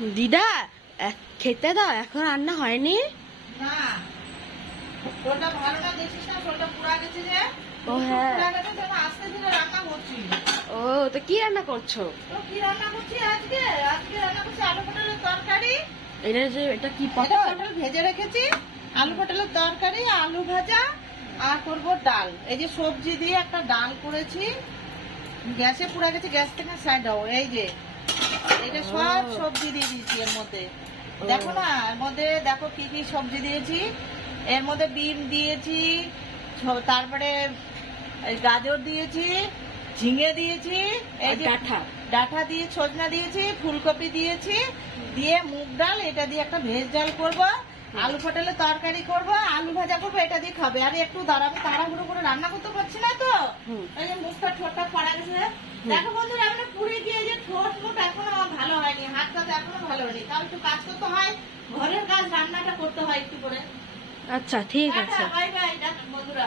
দিদা খেতে দাও, এখন রান্না হয়নি। না ওটা ভালো না, দেখছিস না ওটা পুরা গেছে যে। ও হ্যাঁ, পুরা গেছে তো আস্তে ধীরে রান্না করছি। ও তো কি রান্না করছো? তো কি রান্না করছি আজকে? আজকে রান্না করছি আলু পটলের তরকারি। এটা কি এটা পটল? পটল ভেজে রেখেছি, আলু পটলের তরকারি, আলু ভাজা আর করব ডাল। এই যে সবজি দিয়ে একটা ডাল করেছি। গ্যাসে পুরা গেছে, গ্যাস থেকে সাইড দাও। এই যে এটা সব সবজি দিয়ে দিয়েছি এর মধ্যে। দেখো না এর মধ্যে, দেখো কি কি সবজি দিয়েছি। এর মধ্যে বিন দিয়েছি, তারপরে গাজর দিয়েছি, ঝিঙে দিয়েছি, এই যে ডাঁটা দিয়ে সজনা দিয়েছি, ফুলকপি দিয়েছি, দিয়ে মুগ ডাল, এটা দিয়ে একটা ভেজ ডাল করব, আলু পটলের তরকারি করব, আলু ভাজা করবো, এটা দিয়ে খাবে। আর একটু দাঁড়াবে, তাড়াহুড়ো করে রান্না করতে পারছি না তো, এই যে মুখটা ঠোঁটটা পড়া গেছে। দেখো বন্ধুরা, আমরা পুড়ে গিয়ে যে ঠোঁট মুখ এখনো আমার ভালো হয়নি, হাতটা তো এখনো ভালো হয়নি। তাও একটু কাজ করতে হয়, ঘরের কাজ রান্নাটা করতে হয় একটু করে। আচ্ছা ঠিক আছে। বাই বাই বন্ধুরা।